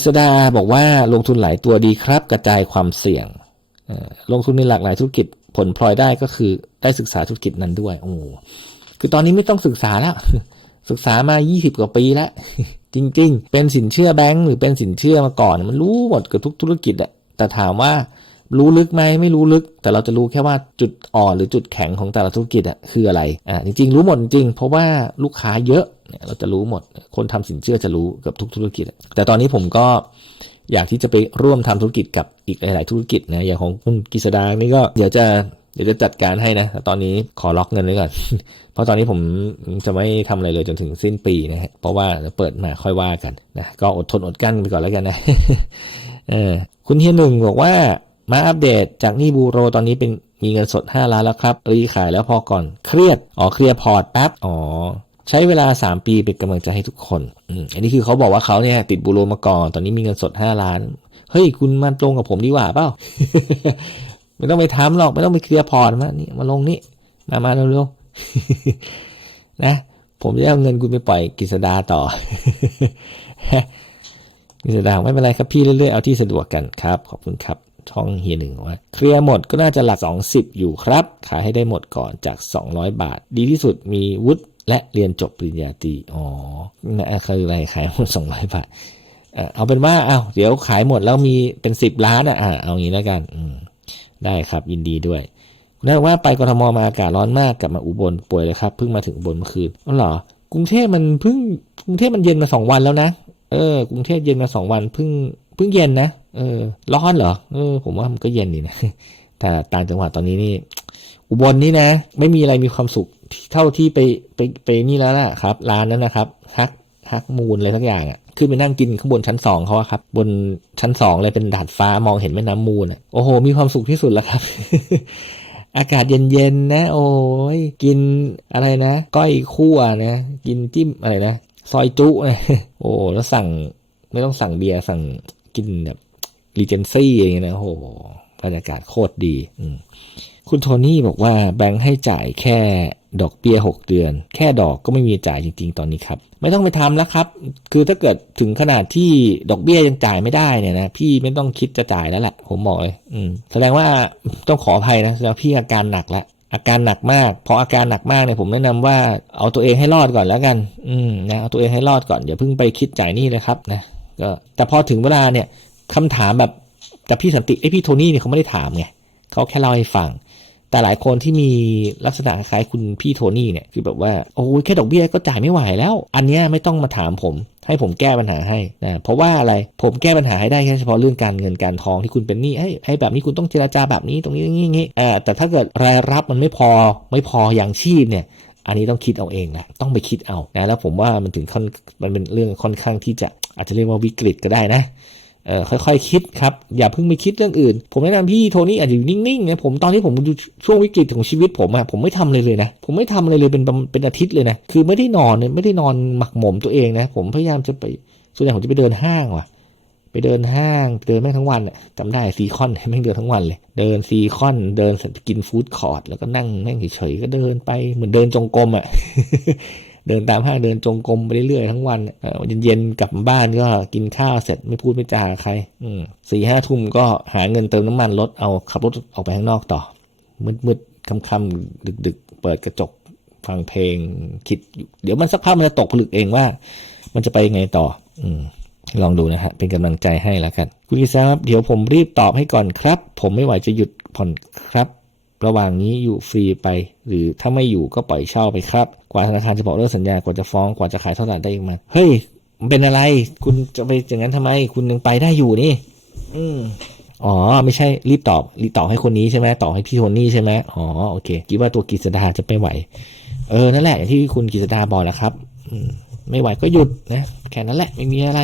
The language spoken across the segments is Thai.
กิษดาบอกว่าลงทุนหลายตัวดีครับ กระจายความเสี่ยง ลงทุนในหลากหลายธุรกิจผลพลอยได้ก็คือได้ศึกษาธุรกิจนั้นด้วย โอ้คือตอนนี้ไม่ต้องศึกษาแล้ว ศึกษามา 20 กว่าปีแล้ว จริง ๆ เป็นสินเชื่อแบงก์หรือเป็นสินเชื่อมาก่อน มันรู้หมดเกือบทุกธุรกิจอะแต่ถามว่า รู้ลึกไหมไม่รู้ลึก แต่เราจะรู้แค่ว่าจุดอ่อนหรือจุดแข็งของแต่ละธุรกิจอะคืออะไรอ่าจริง ๆ รู้หมดจริง เพราะว่าลูกค้าเยอะเนี่ยเราจะรู้หมด คนทำสินเชื่อจะรู้เกับทุกธุรกิจ แต่ตอนนี้ผมก็อยากที่จะไปร่วมทำธุรกิจกับอีกหลาย ๆ ธุรกิจนะอย่างของคุณกิษดานี่ก็เดี๋ยวจะเดี๋ยวจะจัดการให้นะตอนนี้ขอล็อกเงินไว้ก่อน เพราะตอนนี้ผมจะไม่ทำอะไรเลยจนถึงสิ้นปีนะฮะเพราะว่าเดี๋ยวเปิดมาค่อยว่ากันนะก็อดทนอดกั้นไปก่อนแล้วกันนะเออคุณเฮียหนึ่งบอกว่า มาอัปเดตจากนี่บูโรตอนนี้เป็นมีเงินสด 5 ล้านแล้วครับ รีขายแล้วพอก่อน เครียด อ๋อ เคลียร์พอร์ตแป๊บ อ๋อ ใช้เวลา 3 ปีเป็นกำลังใจให้ทุกคนอืมอันนี้คือเขาบอกว่าเขาเนี่ยติดบูโรมาก่อน ตอนนี้มีเงินสด 5 ล้าน เฮ้ย คุณมาตรงกับผมดีกว่าเปล่า ไม่ต้องไปทำหรอก ไม่ต้องไปเคลียร์พอร์ตมา นี่ มาลงนี่ มา มาเร็วๆ นะ ผมจะเอาเงินคุณไปปล่อยกฤษดาต่อกฤษดาไม่เป็นไรครับพี่เรื่อยๆ เอาที่สะดวกกันครับ ขอบคุณครับ ช่องเฮียหนึ่งว่าเคลียร์หมดก็น่าจะหลัก 20 อยู่ครับ ขายให้ได้หมดก่อนจาก 200 บาท ดีที่สุดมีวุฒิและเรียนจบปริญญาตรีอ๋อนะคืออะไรขายหมด 200 บาทเอ่อเอาเป็นว่าเอาเดี๋ยวขายหมดแล้วมีเป็น 10 ล้านอะอะเอางี้แล้วกันอืได้ครับยินดีด้วยคุณนักว่าไปกรทมมาอากาศร้อนมากกลับมาอุบลป่วยเลยครับเพิ่งมาถึงอุบลเมื่อคืนอ๋อเหรอกรุงเทพมันเพิ่งกรุงเทพมันเย็นมาสองวันแล้วนะเออกรุงเทพเย็นมาสองวันเพิ่ง พิ่งเย็นนะเออร้อนเหรอเออ ผมว่ามันก็เย็นดีนะแต่ต่างจังหวัดตอนนี้นี่ อุบลนี่นะ ไม่มีอะไรมีความสุขเท่าที่ไปไปไปนี่แล้วล่ะครับ ร้านนั้นนะครับฮักฮักมูลอะไรสักอย่างอะขึ้นไปนั่งกินข้างบนชั้นสองเขาอะครับ บนชั้นสองเลยเป็นดาดฟ้ามองเห็นแม่น้ำมูลโอ้โห มีความสุขที่สุดแล้วครับ อากาศเย็นๆนะ โอ้ยกินอะไรนะก้อยคั่วนะกินจิ้มอะไรนะซอยจุนะโอ้แล้วสั่งไม่ต้องสั่งเบียร์สั่ง กินแบบรีเจนซี่อย่างเงี้ยนะโอ้โหบรรยากาศโคตรดีคุณโทนี่บอกว่าแบงค์ให้จ่ายแค่ดอกเบี้ย6 เดือน แค่ดอกก็ไม่มีจ่ายจริง ๆ ตอนนี้ครับ ไม่ต้องไปทำแล้วครับ คือถ้าเกิดถึงขนาดที่ดอกเบี้ยยังจ่ายไม่ได้เนี่ยนะพี่ไม่ต้องคิดจะจ่ายแล้วแหละผมบอกเลยแสดงว่าต้องขออภัยนะแสดงพี่อาการหนักแล้วอาการหนักมากพออาการหนักมากเนี่ยผมแนะนำว่าเอาตัวเองให้รอดก่อนแล้วกัน อืมนะเอาตัวเองให้รอดก่อนอย่าเพิ่งไปคิดจ่ายหนี้เลยครับนะ ก็แต่พอถึงเวลาเนี่ยคำถามแบบแต่พี่สันติไอพี่โทนี่เนี่ยเขาไม่ได้ถามไงเขาแค่เล่าให้ฟัง แต่หลายคนที่มีลักษณะคล้ายคุณพี่โทนี่เนี่ยคือแบบว่าโอ้ยแค่ดอกเบี้ยก็จ่ายไม่ไหวแล้ว อันนี้ไม่ต้องมาถามผม ให้ผมแก้ปัญหาให้นะเพราะว่าอะไรผมแก้ปัญหาให้ได้แค่เฉพาะเรื่องการเงินการทองที่คุณเป็นหนี้ให้ให้แบบนี้คุณต้องเจราจาแบบนี้ตรงนี้อย่างนี้อย่างนี้อ่าแต่ถ้าเกิดรายรับมันไม่พอไม่พออย่างชีพเนี่ยอันนี้ต้องคิดเอาเองนะต้องไปคิดเอานะแล้วผมว่ามันถึงค่อนมันเป็นเรื่องค่อนข้างที่จะ อาจจะเรียกว่าวิกฤตก็ได้นะเออค่อยๆคคิดครับ อย่าเพิ่งไปคิดเรื่องอื่น ผมแนะนำพี่โทนี่อาจจะอยู่นิ่งๆนะผมตอนที่ผมอยู่ช่วงวิกฤตของชีวิตผมอะผมไม่ทำเลยเลยนะ ผมไม่ทำอะไรเลยเป็นเป็นอาทิตย์เลยนะ คือไม่ได้นอนไม่ได้นอนหมักหมมตัวเองนะ ผมพยายามจะไปส่วนใหญ่ผมจะไปเดินห้างว่ะ ไปเดินห้างเดินแม่งทั้งวันอะจำได้ซีคอนแม่งเดินทั้งวันเลย เดินซีคอนเดินกินฟู้ดคอร์ทแล้วก็นั่งแม่งเฉยๆก็เดินไปเหมือนเดินจงกรมอะ เดินตามห้างเดินจงกรมไปเรื่อยๆทั้งวันเย็นๆกลับบ้านก็กินข้าวเสร็จไม่พูดไม่จาใครสี่ห้าทุ่มก็หาเงินเติมน้ำมันรถเอาขับรถออกไปข้างนอกต่อ มืดๆค่ำๆดึก ๆ เปิดกระจกฟังเพลงคิดอยู่เดี๋ยวมันสักพักมันจะตกผลึกเองว่า มันจะไปยังไงต่อ อืลองดูนะฮะเป็นกำลังใจให้แล้วกัน คุณกิษครับเดี๋ยวผมรีบตอบให้ก่อนครับ ผมไม่ไหวจะหยุดผ่อนครับ ระหว่างนี้อยู่ฟรีไป หรือถ้าไม่อยู่ก็ปล่อยเช่าไปครับ กว่าธนาคารจะบอกเลิกสัญญากว่าจะฟ้องกว่าจะขายเท่าไหร่ได้อีกไหมเฮ้ยมันเป็นอะไร คุณจะไปอย่างนั้นทำไม คุณยังไปได้อยู่นี่ อืมอ๋อ ไม่ใช่รีบตอบรีบตอบให้คนนี้ใช่ไหมตอบให้พี่โทนี่ใช่ไหมอ๋อโอเคคิดว่าตัวกฤษดาจะไม่ไหว เออนั่นแหละอย่างที่คุณกฤษดาบอกนะครับ อืมไม่ไหวก็หยุดนะแค่นั้นแหละไม่มีอะไร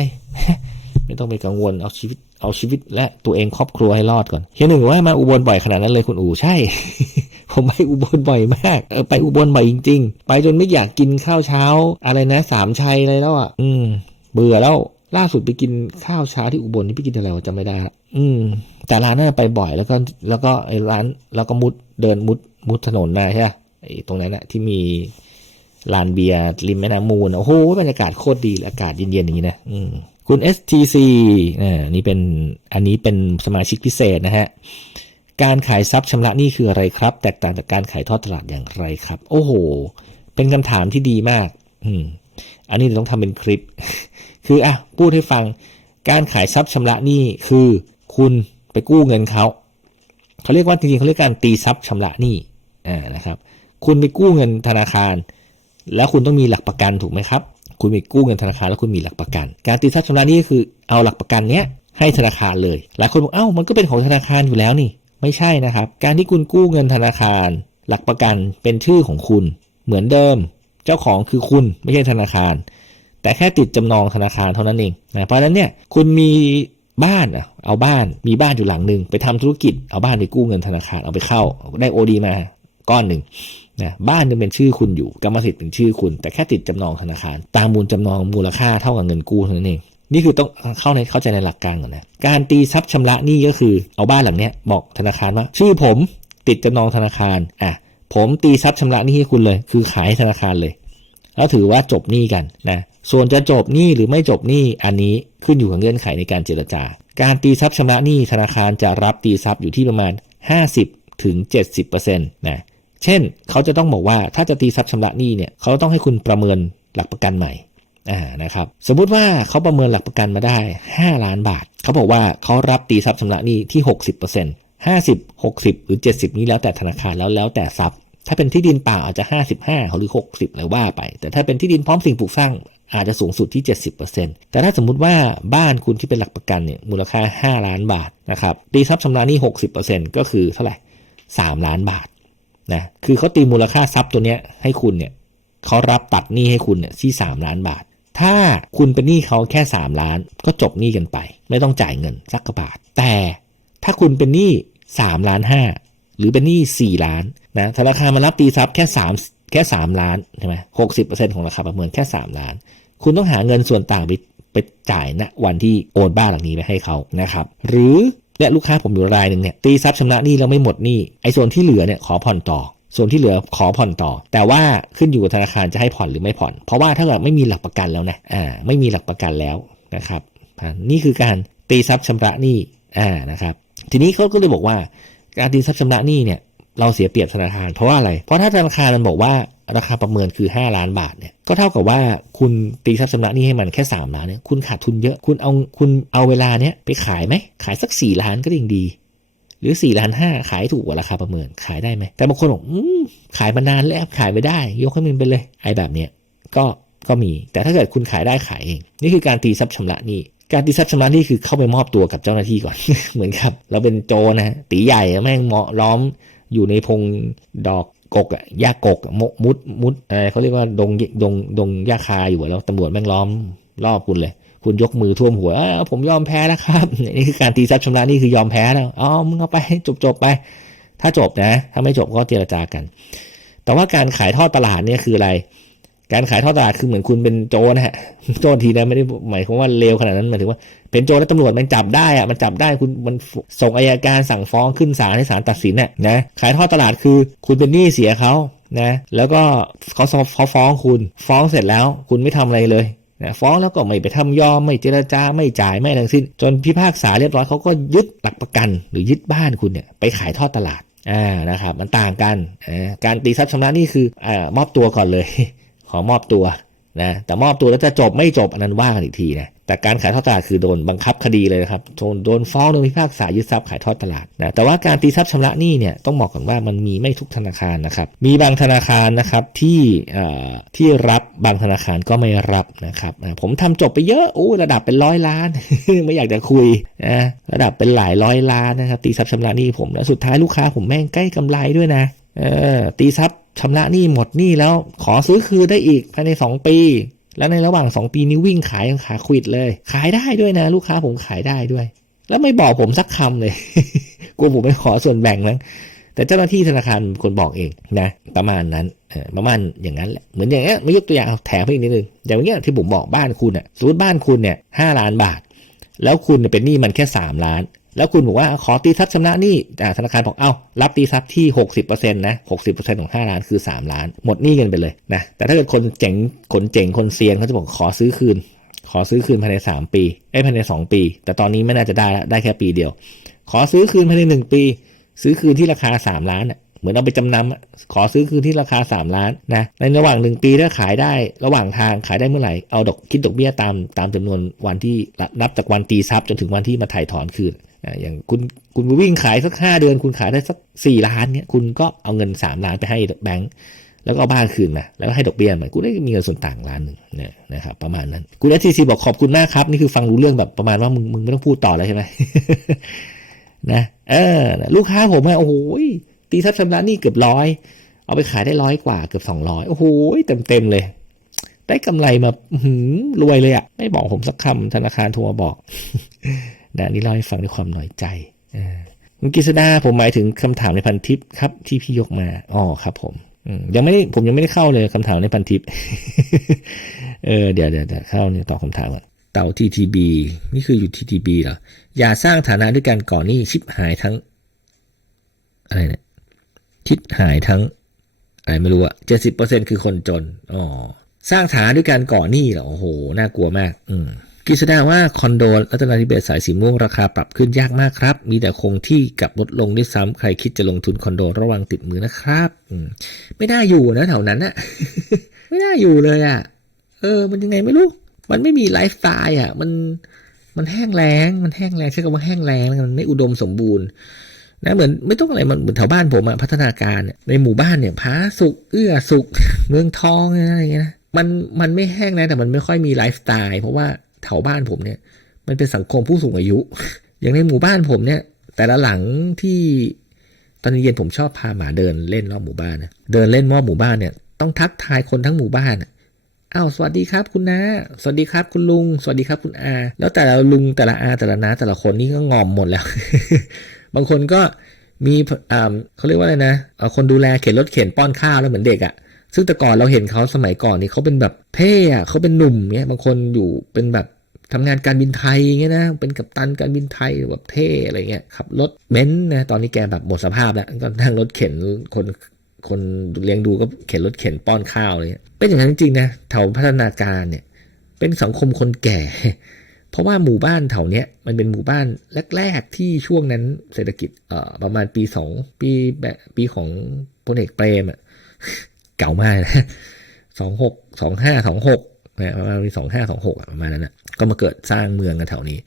ไม่ต้องไปกังวลเอาชีวิต เอาชีวิตและตัวเองครอบครัวให้รอดก่อนเฮียหนึ่งว่ามาอุบลบ่อยขนาดนั้นเลยคุณอู๋ใช่ ผมไปอุบลบ่อยมากเออไปอุบลบ่อยจริง ๆ ไปจนไม่อยากกินข้าวเช้า อะไรนะสามชัยอะไรแล้วอะอืม เบื่อแล้วล่าสุดไปกินข้าวเช้าที่อุบลนี่ไปกินอะไรวะจำไม่ได้ละอืม แต่ร้านนั้นไปบ่อยแล้วก็ แล้วก็ไอ้ร้านแล้วก็มุดเดินมุดมุดถนนมาใช่ไหมไอ้ตรงนั้นนะที่มีลานเบียร์ริมแม่น้ำมูลโอ้โหบรรยากาศโคตรดีอากาศเย็นๆอย่างนี้นะอืม คุณ STC อ่านี่เป็นอันนี้เป็นสมาชิกพิเศษนะฮะ การขายทรัพย์ชำระหนี้คืออะไรครับ แตกต่างจากการขายทอดตลาดอย่างไรครับ โอ้โห เป็นคำถามที่ดีมาก อืม อันนี้ต้องทำเป็นคลิป คืออะพูดให้ฟัง การขายทรัพย์ชำระหนี้คือคุณไปกู้เงินเขา เขาเรียกว่าจริงๆเขาเรียกการตีทรัพย์ชำระหนี้ อ่า นะครับ คุณไปกู้เงินธนาคาร แล้วคุณต้องมีหลักประกันถูกไหมครับ คุณไปกู้เงินธนาคารแล้วคุณมีหลักประกัน การตีทรัพย์ชำระนี้ก็คือเอาหลักประกันเนี้ยให้ธนาคารเลย หลายคนบอกเอ้ามันก็เป็นของธนาคารอยู่แล้วนี่ ไม่ใช่นะครับ การที่คุณกู้เงินธนาคาร หลักประกันเป็นชื่อของคุณ เหมือนเดิม เจ้าของคือคุณไม่ใช่ธนาคาร แต่แค่ติดจำนองธนาคารเท่านั้นเองนะเพราะฉะนั้นเนี่ยคุณมีบ้านอะเอาบ้านมีบ้านอยู่หลังหนึ่งไปทำธุรกิจเอาบ้านไปกู้เงินธนาคารเอาไปเข้าได้โอดีมา ก้อนหนึ่งนะบ้านนึงเป็นชื่อคุณอยู่กรรมสิทธิ์เป็นชื่อคุณ แต่แค่ติดจำนองธนาคาร ตามมูลจำนองมูลค่าเท่ากับเงินกู้เท่านั้นเองนี่คือต้องเข้าในเข้าใจในหลักการก่อนนะการตีทรัพย์ชำระหนี้ก็คือเอาบ้านหลังเนี้ยบอกธนาคารว่าชื่อผมติดจำนองธนาคารอะผมตีทรัพย์ชำระหนี้ให้คุณเลย คือขายธนาคารเลย แล้วถือว่าจบหนี้กันนะส่วนจะจบหนี้หรือไม่จบหนี้อันนี้ขึ้นอยู่กับเงื่อนไขในการเจรจา การตีทรัพย์ชำระหนี้ธนาคารจะรับตีทรัพย์อยู่ที่ประมาณ 50ถึง70%นะ เช่น เขาจะต้องบอกว่าถ้าจะตีทรัพย์ชำระหนี้เนี่ยเขาต้องให้คุณประเมินหลักประกันใหม่อ่านะครับสมมุติว่าเขาประเมินหลักประกันมาได้ 5 ล้านบาท เขาบอกว่าเขารับตีทรัพย์ชำระหนี้ที่ 60% 50 60 หรือ 70 นี้แล้วแต่ธนาคารแล้วแล้วแต่ทรัพย์ ถ้าเป็นที่ดินเปล่าอาจจะ 55 หรือ 60อะไรว่าไป แต่ถ้าเป็นที่ดินพร้อมสิ่งปลูกสร้างอาจจะสูงสุดที่ 70%แต่ถ้าสมมุติว่าบ้านคุณที่เป็นหลักประกันเนี่ยมูลค่า 5 ล้านบาทนะครับตีทรัพย์ชำระหนี้ 60%ก็คือเท่าไหร่ 3 ล้านบาท นะคือเขาตีมูลค่าทรัพย์ตัวเนี้ยให้คุณเนี่ยเขารับตัดหนี้ให้คุณเนี่ยที่ 3 ล้านบาท ถ้าคุณเป็นหนี้เขาแค่ 3 ล้าน ก็จบหนี้กันไป ไม่ต้องจ่ายเงินสักกระบาท แต่ถ้าคุณเป็นหนี้3ล้าน5หรือเป็นหนี้4ล้านนะธนาคารมารับตีทรัพย์แค่3แค่3ล้านใช่ไหมหกสิบเปอร์เซ็นต์ของราคาประเมินแค่ 3 ล้าน คุณต้องหาเงินส่วนต่างไปไปจ่ายณวันที่โอนบ้านหลังนี้ไปให้เขานะครับ หรือ เนี่ยลูกค้าผมอยู่รายหนึ่งเนี่ยตีทรัพย์ชำระหนี้แล้วไม่หมดหนี้ไอ้ส่วนที่เหลือเนี่ยขอผ่อนต่อ ส่วนที่เหลือขอผ่อนต่อ แต่ว่าขึ้นอยู่กับธนาคารจะให้ผ่อนหรือไม่ผ่อน เพราะว่าถ้าเกิดไม่มีหลักประกันแล้วนะอ่าไม่มีหลักประกันแล้วนะครับนี่คือการตีทรัพย์ชำระหนี้อ่านะครับทีนี้เขาก็เลยบอกว่าการตีทรัพย์ชำระหนี้เนี่ยเราเสียเปรียบธนาคารเพราะว่าอะไร เพราะถ้าธนาคารมันบอกว่า ราคาประเมินคือ 5 ล้านบาทเนี่ยก็เท่ากับว่าคุณตีทรัพย์ชำระหนี้ให้มันแค่ 3 ล้านเนี่ยคุณขาดทุนเยอะคุณเอาคุณเอาเวลาเนี้ยไปขายไหมขายสัก 4 ล้านก็ยังดี หรือ4ล้านห้าขายถูกกว่าราคาประเมินขายได้ไหมแต่บางคนบอกอขายมานานแล้วขายไม่ได้ ยกให้มันไปเลยไอ้แบบเนี้ยก็ก็มี แต่ถ้าเกิดคุณขายได้ขายเอง นี่คือการตีทรัพย์ชำระหนี้การตีทรัพย์ชำระนี้คือเข้าไปมอบตัวกับเจ้าหน้าที่ก่อน เหมือนครับ เราเป็นโจนะตีใหญ่แม่งเหมาะล้อมอยู่ในพงดอก กกอะหญ้ากกอะมมุดมุดอะไรเขาเรียกว่าดงดงดงหญ้าคาอยู่แล้วตำรวจแม่งล้อมรอบคุณเลย คุณยกมือท่วมหัวเอ้ยผมยอมแพ้แล้วครับนี่คือการตีทรัพย์ชำระนี่คือยอมแพ้แล้วอ๋อมึงเอาไปจบจบไป ถ้าจบนะ ถ้าไม่จบก็เจรจากัน แต่ว่าการขายทอดตลาดเนี่ยคืออะไร การขายทอดตลาดคือเหมือนคุณเป็นโจรนะฮะโจรทีนะไม่ได้หมายความว่าเลวขนาดนั้นหมายถึงว่าเป็นโจรแล้วตำรวจมันจับได้อะมันจับได้คุณมันส่งอายการสั่งฟ้องขึ้นศาลให้ศาลตัดสินน่ะนะขายทอดตลาดคือคุณเป็นหนี้เสียเขานะแล้วก็เขาเขาฟ้องคุณฟ้องเสร็จแล้ว คุณไม่ทำอะไรเลยนะฟ้องแล้วก็ไม่ไปทำยอมไม่เจรจาไม่จ่ายไม่ทั้งสิ้น จนพิพากษาเรียบร้อยเขาก็ยึดหลักประกัน หรือยึดบ้านคุณเนี่ยไปขายทอดตลาดอ่านะครับมันต่างกันการตีทรัพย์ชำระนี่คืออ่ามอบตัวก่อนเลย ขอมอบตัวนะแต่มอบตัวแล้วจะจบไม่จบอันนั้นว่ากันอีกทีนะแต่การขายทอดตลาดคือโดนบังคับคดีเลยนะครับโดนโดนฟ้องโดนพิพากษายึดทรัพย์ขายทอดตลาดนะแต่ว่าการตีทรัพย์ชำระหนี้เนี่ยต้องบอกก่อนว่ามันมีไม่ทุกธนาคารนะครับมีบางธนาคารนะครับที่เอ่อที่รับบางธนาคารก็ไม่รับนะครับผมทำจบไปเยอะโอ้ระดับเป็นร้อยล้าน ไม่อยากจะคุยนะระดับเป็นหลายร้อยล้านนะครับตีทรัพย์ชำระหนี้ผมแล้วสุดท้ายลูกค้าผมแม่งใกล้กำไรด้วยนะ ตีทรัพย์ชำระหนี้หมดหนี้แล้วขอซื้อคืนได้อีกภายใน 2 ปี แล้วในระหว่าง 2 ปีนี้วิ่งขายขาควิดเลย ขายได้ด้วยนะ ลูกค้าผมขายได้ด้วย แล้วไม่บอกผมสักคำเลยกลัวผมไม่ขอส่วนแบ่งมั้งแต่เจ้าหน้าที่ธนาคารคนบอกเองนะประมาณนั้นประมาณอย่างนั้นแหละเหมือนอย่างเงี้ยไม่ยกตัวอย่างเอาแถมให้อีกนิดนึงอย่างเงี้ยที่ผมบอกบ้านคุณอะสมมติบ้านคุณเนี่ยห้าล้านบาท แล้วคุณเป็นหนี้มันแค่3ล้าน แล้วคุณบอกว่าขอตีทรัพย์ชำระหนี้อ่ธนาคารบอกเอ้ารับตีทรัพย์ที่ 60%นะ60%ของ 5 ล้านคือ 3 ล้าน หมดหนี้กันไปเลยนะแต่ถ้าเกิดคนเจ๋งคนเจ๋งคนเซียนเขาจะบอกขอซื้อคืน ขอซื้อคืนภายใน 3 ปีไอ้ภายใน 2 ปี แต่ตอนนี้ไม่น่าจะได้ล้วได้แค่ปีเดียว ขอซื้อคืนภายใน 1 ปี ซื้อคืนที่ราคา 3 ล้านอะเหมือนเอาไปจำนำขอซื้อคืนที่ราคา 3 ล้านนะในระหว่าง 1 ปีถ้าขายได้ระหว่างทางขายได้เมื่อไหร่เอาดอกคิดดอกเบี้ยตามตามจำนวนวันที่นับจากวันตีทรัพย์จนถึงวันที่มาถ่ายถอนคืน อย่างคุณคุณวิ่งขายสัก5เดือน คุณขายได้สัก4ล้านเนี่ยคุณก็เอาเงิน3ล้านไปให้แบงก์แล้วก็เอาบ้านคืนมาแล้วก็ให้ดอกเบี้ยมันกูได้มีเงินส่วนต่างล้านหนึ่งเนี่ยนะครับประมาณนั้นคุณเอสทีซีบอกขอบคุณมากครับ นี่คือฟังรู้เรื่องแบบประมาณว่ามึงมึงไม่ต้องพูดต่อแล้วใช่ไหมนะเออ ลูกค้าผมอะโอ้โหตีทับชำระหนี่เกือบร้อยเอาไปขายได้ร้อยกว่าเกือบสองร้อยโอ้โหเต็มเต็มเลย ได้กำไรมาหือรวยเลยอะไม่บอกผมสักคำธนาคารโทรมาบอก นะนี่เล่าให้ฟังด้วยความหน้อยใจเออคุณกฤษดาผมหมายถึงคำถามในพันทิปครับ ที่พี่ยกมาอ๋อครับ ผมยังไม่ได้ผมยังไม่ได้เข้าเลยคำถามในพันทิปเออเดี๋ยวเดี๋ยวเดี๋ยวเข้าเนี่ยตอบคำถามก่อนเต่า TTB นี่คืออยู่ TTB เหรออย่าสร้างฐานะด้วยการก่อนหนี้ชิปหายทั้ง อะไรเนี่ยชิปหายทั้งอะไรไม่รู้อะเจ็ดสิบเปอร์เซ็นคือคนจนอ๋อสร้างฐานะด้วยการก่อหนี้เหรอโอ้โหน่ากลัวมาก อืม กิจแสดงว่าคอนโดรัตนาธิเบศสายสีม่วงราคาปรับขึ้นยากมากครับ มีแต่คงที่กับลดลงด้วยซ้ำใครคิดจะลงทุนคอนโดระวังติดมือนะครับอไม่น่าอยู่นะแถวนั้นอะไม่น่าอยู่เลยอะเออ มันยังไงไม่รู้ มันไม่มีไลฟ์สไตล์อะมันมันแห้งแล้งมันแห้งแล้งใช้คำว่าแห้งแล้งมันไม่อุดมสมบูรณ์นะเหมือนไม่ต้องอะไรมันเหมือนแถวบ้านผมอะพัฒนาการในหมู่บ้านเนี่ยผาสุกเอื้อสุกเมืองทองอะไรอย่างเงี้ยนะมันมันไม่แห้งนะแต่มันไม่ค่อยมีไลฟ์สไตล์เพราะว่า แถวบ้านผมเนี่ย มันเป็นสังคมผู้สูงอายุ อย่างในหมู่บ้านผมเนี่ย แต่ละหลังที่ตอนเย็นผมชอบพาหมาเดินเล่นรอบหมู่บ้านนะเดินเล่นรอบหมู่บ้านเนี่ยต้องทักทายคนทั้งหมู่บ้านอ้าวสวัสดีครับคุณน้าสวัสดีครับคุณลุง สวัสดีครับคุณอา แล้วแต่ละลุงแต่ละอาแต่ละน้าแต่ละคนนี่ก็งอมหมดแล้ว บางคนก็มีอ่าเขาเรียกว่าอะไรนะเอ่อคนดูแลเข็นรถเข็นป้อนข้าวแล้วเหมือนเด็กอะ่ะ ซึ่งแต่ก่อนเราเห็นเขาสมัยก่อนนี่เขาเป็นแบบเท่อะเขาเป็นหนุ่มเนี้ยบางคนอยู่เป็นแบบทำงานการบินไทยเงี้ยนะเป็นกัปตันการบินไทยแบบเท่อะไรเงี้ยขับรถเบนซ์นะตอนนี้แกแบบหมดสภาพแล้วก็นั่งรถเข็นคนคนเลี้ยงดูก็เข็นรถเข็นป้อนข้าวเงี้ยเป็นอย่างนั้นจริงๆนะแถวพัฒนาการเนี่ย เป็นสังคมคนแก่ เพราะว่าหมู่บ้านแถวเนี้ยมันเป็นหมู่บ้านแรก ๆ ที่ช่วงนั้นเศรษฐกิจเอ่อประมาณปีสองปีแบบปีของพลเอกเปรมอะ เก่ามากนะสองหกสองห้าสองหกนะประมาณปีสองห้าสองหกประมาณนั้นนะก็มาเกิดสร้างเมืองกันแถวนี้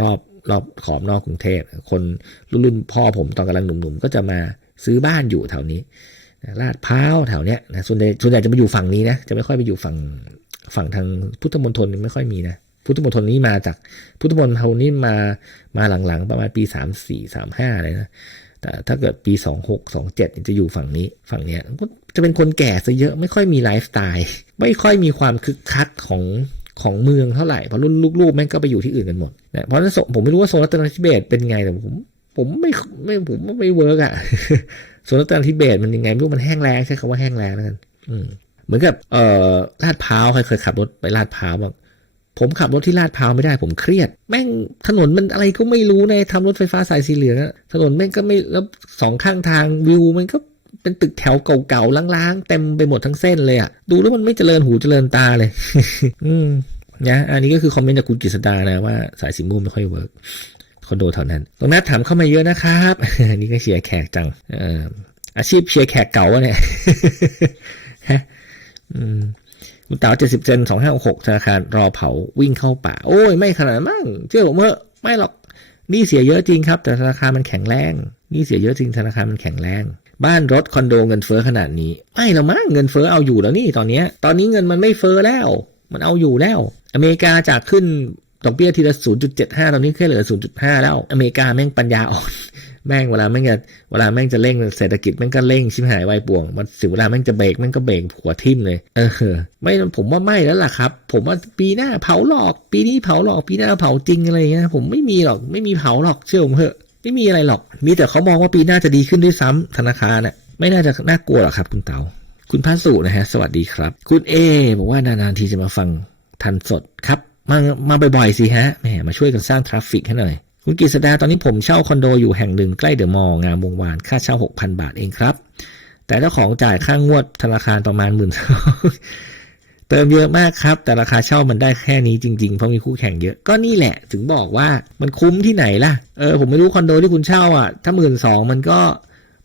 รอบรอบขอบนอกกรุงเทพคนรุ่นรุ่นพ่อผมตอนกำลังหนุ่มๆ ก็จะมาซื้อบ้านอยู่แถวนี้ลาดพร้าวแถวเนี้ยนะส่วนใหญ่ส่วนใหญ่จะมาอยู่ฝั่งนี้นะจะไม่ค่อยไปอยู่ฝั่งฝั่งทางพุทธมณฑลไม่ค่อยมีนะพุทธมณฑลนี้มาจากพุทธมณฑลนี้มามาหลังๆ ประมาณปีสามสี่สามห้าเลยนะแต่ถ้าเกิดปีสองหกสองเจ็ดจะอยู่ฝั่งนี้ฝั่งเนี้ยก็ จะเป็นคนแก่ซะเยอะไม่ค่อยมีไลฟ์สไตล์ไม่ค่อยมีความคึกคักของของเมืองเท่าไหร่เพราะรุ่นลูกๆแม่งก็ไปอยู่ที่อื่นกันหมดนะเพราะฉะนั้นผมไม่รู้ว่าโซนรัตนทิเบตเป็นไงแต่ผมผมไม่ไม่ผมไม่เวิร์กอะโซนรัตนทิเบตมันยังไงไม่รู้มันแห้งแล้งใช้คำว่าแห้งแล้งแล้วกันอืมเหมือนกับเอ่อลาดพร้าวใครเคยขับรถไปลาดพร้าวบ้างผมขับรถที่ลาดพร้าวไม่ได้ผมเครียด แม่งถนนมันอะไรก็ไม่รู้ในทำรถไฟฟ้าสายสีเหลืองถนนแม่งก็ไม่แล้วสองข้างทางวิวมันก็ เป็นตึกแถวเก่าๆล้างๆ เต็มไปหมดทั้งเส้นเลยอะดูแล้วมันไม่เจริญหูเจริญตาเลย อืมนะอันนี้ก็คือคอมเมนต์จากคุณกฤษดานะว่าสายสีม่วงไม่ค่อยเวิร์กคอนโดแถวนั้นตรงนั้นถามเข้ามาเยอะนะครับอันนี้ก็เชียร์แขกจังออาชีพเชียร์แขกเก่าวะเนี่ยฮะอืมคุณเต๋าเจ็ดสิบเซนสองห้าหกธนาคารรอเผาวิ่งเข้าป่า โอ้ย ไม่ขนาดมั้งเชื่อผมเถอะไม่หรอกนี่เสียเยอะจริงครับ แต่ธนาคารมันแข็งแรงนี่เสียเยอะจริงธนาคารมันแข็งแรง บ้านรถคอนโดเงินเฟ้อขนาดนี้ ไม่หรอกมั้งเงินเฟ้อเอาอยู่แล้วนี่ตอนนี้ ตอนนี้เงินมันไม่เฟ้อแล้ว มันเอาอยู่แล้ว อเมริกาจากขึ้นดอกเบี้ยทีละ 0.75 ตอนนี้แค่เหลือ 0.5 แล้ว อเมริกาแม่งปัญญาอ่อน แม่งเวลาแม่งจะเวลาแม่งจะเร่งเศรษฐกิจแม่งก็เร่งชิบหายไวป่วง มันถึงเวลาแม่งจะเบรกแม่งก็เบรกหัวทิ่มเลย เออ ไม่ผมว่าไม่แล้วล่ะครับ ผมว่าปีหน้าเผาหลอก ปีนี้เผาหลอก ปีหน้าเผาจริงอะไรเงี้ย ผมไม่มีหรอก ไม่มีเผาหรอก เชื่อผมเถอะ ไม่มีอะไรหรอก มีแต่เขามองว่าปีหน้าจะดีขึ้นด้วยซ้ำธนาคารน่ะไม่น่าจะน่ากลัวหรอกครับ คุณเต๋าคุณพัสุนะฮะ สวัสดีครับ คุณเอบอกว่านานๆทีจะมาฟังทันสดครับ มามาบ่อยๆสิฮะแหมมาช่วยกันสร้างทราฟฟิกให้หน่อยคุณกฤษดาตอนนี้ผมเช่าคอนโดอยู่แห่งหนึ่งใกล้เดอะมอลล์งามวงวานค่าเช่า 6,000 บาทเองครับ แต่เจ้าของจ่ายค่างวดธนาคารประมาณหมื่น เติมเยอะมากครับ แต่ราคาเช่ามันได้แค่นี้จริงๆ เพราะมีคู่แข่งเยอะก็นี่แหละ ถึงบอกว่ามันคุ้มที่ไหนล่ะเออผมไม่รู้คอนโดที่คุณเช่าอะถ้าหมื่นสองมันก็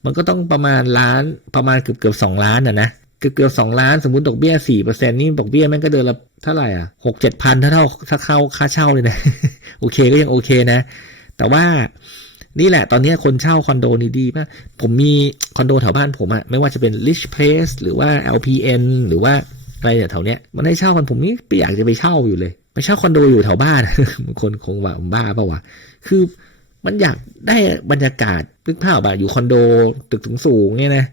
มันก็ต้องประมาณล้านประมาณเกือบเกือบสองล้านอะนะเกือบเกือบสองล้านสมมติดอกเบี้ยสี่เปอร์เซ็นต์นี่ดอกเบี้ยแม่งก็เดือนละเท่าไหร่อะหกเจ็ดพันถ้าเท่าถ้าเข้าค่าเช่าเลยนะ โอเคก็ยังโอเคนะ แต่ว่านี่แหละตอนนี้คนเช่าคอนโดนี่ดีมากผมมีคอนโดแถวบ้านผมอะไม่ว่าจะเป็น Rich Place หรือว่า LPN หรือว่า อะไรเนี่ยแถวเนี้ยมันให้เช่ากันผมนี่ไม่อยากจะไปเช่าอยู่เลยไปเช่าคอนโดอยู่แถวบ้านบางคนคงว่าบ้าเปล่าวะคือมันอยากได้บรรยากาศนึกภาพแบบอยู่คอนโดตึกสูงๆเนี่ยนะ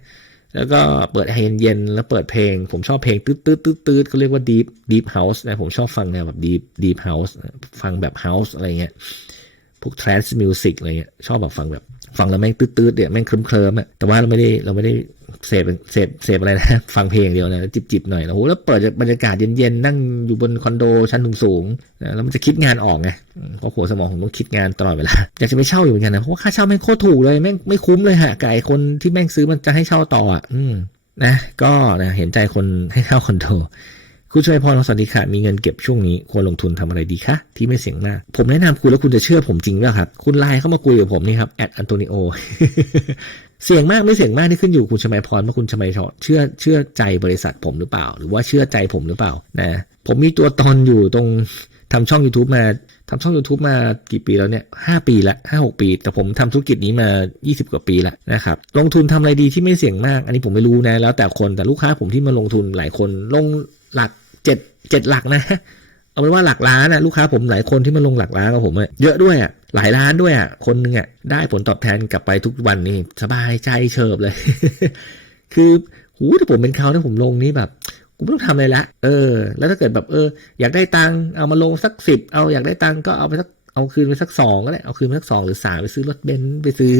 แล้วก็เปิดแอร์เย็นๆแล้วเปิดเพลง ผมชอบเพลงตืดตืดตืดตืดเขาเรียกว่า deep deep house นะผมชอบฟังแนวแบบ deep deep house ฟังแบบ house อะไรเงี้ยพวก trance music อะไรเงี้ยชอบแบบฟังแบบฟังแล้วแม่งตืดๆเดี๋ยแม่งเคลิ้มๆอะแต่ว่าเราไม่ได้เราไม่ได้ เสพเสพเสพอะไรนะฟังเพลงเดียวนะจิบๆหน่อยแล้วโหแล้วเปิดบรรยากาศเย็นๆนั่งอยู่บนคอนโดชั้นสูงๆนะแล้วมันจะคิดงานออกไงเพราะหัวสมองผมต้องคิดงานตลอดเวลาอยากจะไปเช่าอยู่เหมือนกันนะเพราะว่าค่าเช่าแม่งโคตรถูกเลยแม่งไม่คุ้มเลยฮะกไอ้คนที่แม่งซื้อมันจะให้เช่าต่ออะอืมนะก็นะเห็นใจคนให้เช่าคอนโดคุณชัยพรสวัสดีค่ะมีเงินเก็บช่วงนี้ควรลงทุนทำอะไรดีคะที่ไม่เสี่ยงมาก ผมแนะนำคุณแล้วคุณจะเชื่อผมจริงหรือเปล่าครับ คุณไลน์เข้ามาคุยกับผมนี่ครับแอดอันโตนิโอ เสี่ยงมากไม่เสี่ยงมากที่ขึ้นอยู่คุณชมัยพรว่าคุณชมัยพรเชื่อเชื่อใจบริษัทผมหรือเปล่า หรือว่าเชื่อใจผมหรือเปล่านะผมมีตัวตอนอยู่ตรงทำช่อง YouTube มาทำช่อง YouTube มากี่ปีแล้วเนี่ยห้าปีละห้าหกปี แต่ผมทำธุรกิจนี้มา 20 กว่าปีล้วนะครับลงทุนทำอะไรดีที่ไม่เสี่ยงมาก อันนี้ผมไม่รู้นะ แล้วแต่คนแต่ลูกค้าผมที่มาลงทุนหลายคนลงหลักเจ็ดเจ็ดหลักนะ เอาเป็นว่าหลักล้านอะลูกค้าผมหลายคนที่มาลงหลักล้านกับผมอะเยอะด้วยอะหลายล้านด้วยอะคนหนึงอะได้ผลตอบแทนกลับไปทุกวันนี่สบายใจเฉิบเลย คือหูถ้าผมเป็นเขาถ้าผมลงนี้แบบกูไม่ต้องทำอะไรละ เออ แล้วถ้าเกิดแบบเออ อยากได้ตังค์เอามาลงสักสิบเอาอยากได้ตังค์ก็เอาไปสัก เอาคืนไปสักสองก็ได้เอาคืนไปสักสองหรือสามไปซื้อรถเบนซ์ไปซื้อ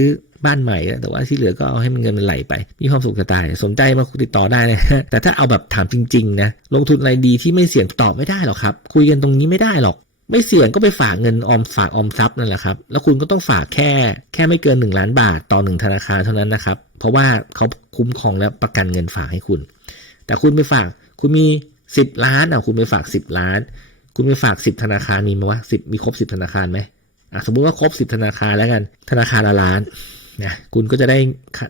บ้านใหม่แต่ว่าที่เหลือก็เอาให้มันเงินมันไหลไป มีความสุขจะตาย สนใจมาติดต่อได้นะแต่ถ้าเอาแบบถามจริง ๆ นะ ลงทุนอะไรดีที่ไม่เสี่ยงตอบไม่ได้หรอกครับ คุยกันตรงนี้ไม่ได้หรอก ไม่เสี่ยงก็ไปฝากเงินออมฝากออมทรัพย์นั่นแหละครับ แล้วคุณก็ต้องฝากแค่แค่ไม่เกิน 1 ล้านบาทต่อหนึ่งธนาคารเท่านั้นนะครับ เพราะว่าเขาคุ้มครองและประกันเงินฝากให้คุณ แต่คุณไปฝากคุณมี 10 ล้านอะคุณไปฝาก 10 ล้าน คุณไปฝาก10ธนาคารมีไหมวะสิบมีครบ10ธนาคารไหมอะสมมุติว่าครบ10ธนาคารแล้วกัน ธนาคารละล้านนะคุณก็จะได้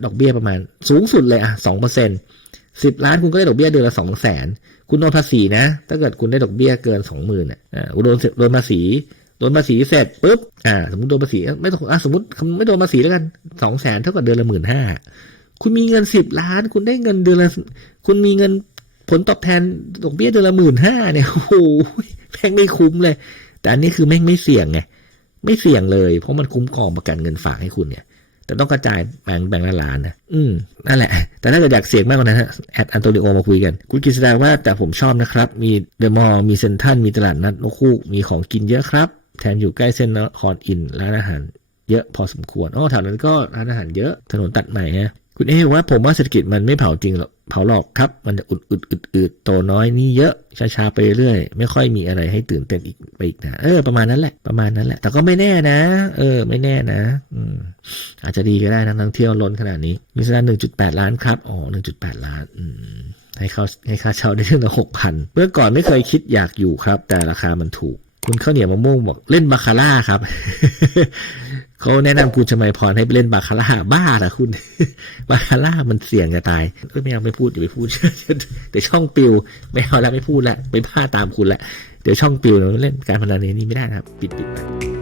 ดอกเบี้ยประมาณ สูงสุดเลยอะสองเปอร์เซ็นต์สิบล้านคุณก็ได้ดอกเบี้ยเดือนละสองแสนคุณโดนภาษีนะ ถ้าเกิดคุณได้ดอกเบี้ยเกินสองหมื่นอะอ่าโดนโดนภาษีโดนภาษีเสร็จปุ๊บอ่า สมมติโดนภาษีไม่ต้องอะสมมติไม่โดนภาษีแล้วกันสองแสนเท่ากับเดือนละหมื่นห้าคุณมีเงินสิบล้าน คุณได้เงินเดือนละคุณมีเงินผลตอบแทนดอกเบี้ยเดือนละหมื่นห้าเนี่ยโอ้โห แม่งไม่คุ้มเลย แต่อันนี้คือแม่งไม่เสี่ยงไงไม่เสี่ยงเลย เพราะมันคุ้มครองประกันเงินฝากให้คุณเนี่ยแต่ต้องกระจายแบ่งแบ่งละล้านนะอืมนั่นแหละ แต่ถ้าเกิดอยากเสี่ยงมากกว่านั้นแอดอันโตนิโอมาคุยกัน คุณกฤษดาว่าแต่ผมชอบนะครับ มีเดอะมอลล์มีเซ็นทรัลมีตลาดนัดนกคู่มีของกินเยอะครับ แถมอยู่ใกล้เส้นนครอินร์ร้านอาหาร เยอะพอสมควรอ๋อแถวนั้นก็ร้านอาหารเยอะถนนตัดใหม่ฮะคุณเอว่าผมว่าเศรษฐกิจมันไม่เผาจริงหรอก เผาหลอกครับ มันจะอุดอุดอึดอึดโตน้อยนี่เยอะช้าๆไปเรื่อยไม่ค่อยมีอะไรให้ตื่นเต้นอีกไปอีกนะเออประมาณนั้นแหละประมาณนั้นแหละ แต่ก็ไม่แน่นะ เออ ไม่แน่นะ อืม อาจจะดีก็ได้นะนักท่องเที่ยวล้นขนาดนี้มีสนานหนึ่งจุดแปดล้านครับอ๋อหนึ่งจุดแปดล้าน อืมให้เขาให้ค่าเช่าได้เดือนละหกพันเมื่อก่อนไม่เคยคิดอยากอยู่ครับ แต่ราคามันถูก คุณข้าวเหนียวมะม่วงบอกเล่นบาคาร่าครับเขาแนะนำคุณชมัยพรให้ไปเล่นบาคาร่าบ้าเหรอคุณ บาคาร่ามันเสี่ยงจะตายเอ้ยไม่เอาไม่พูดอย่าไปพูดเดี๋ยวช่องปิวไม่เอาแล้วไม่พูดละไปพ้าตามคุณละเดี๋ยวช่องปิวเล่นการพนันนนี้ไม่ได้นะครับ ปิดปิดไป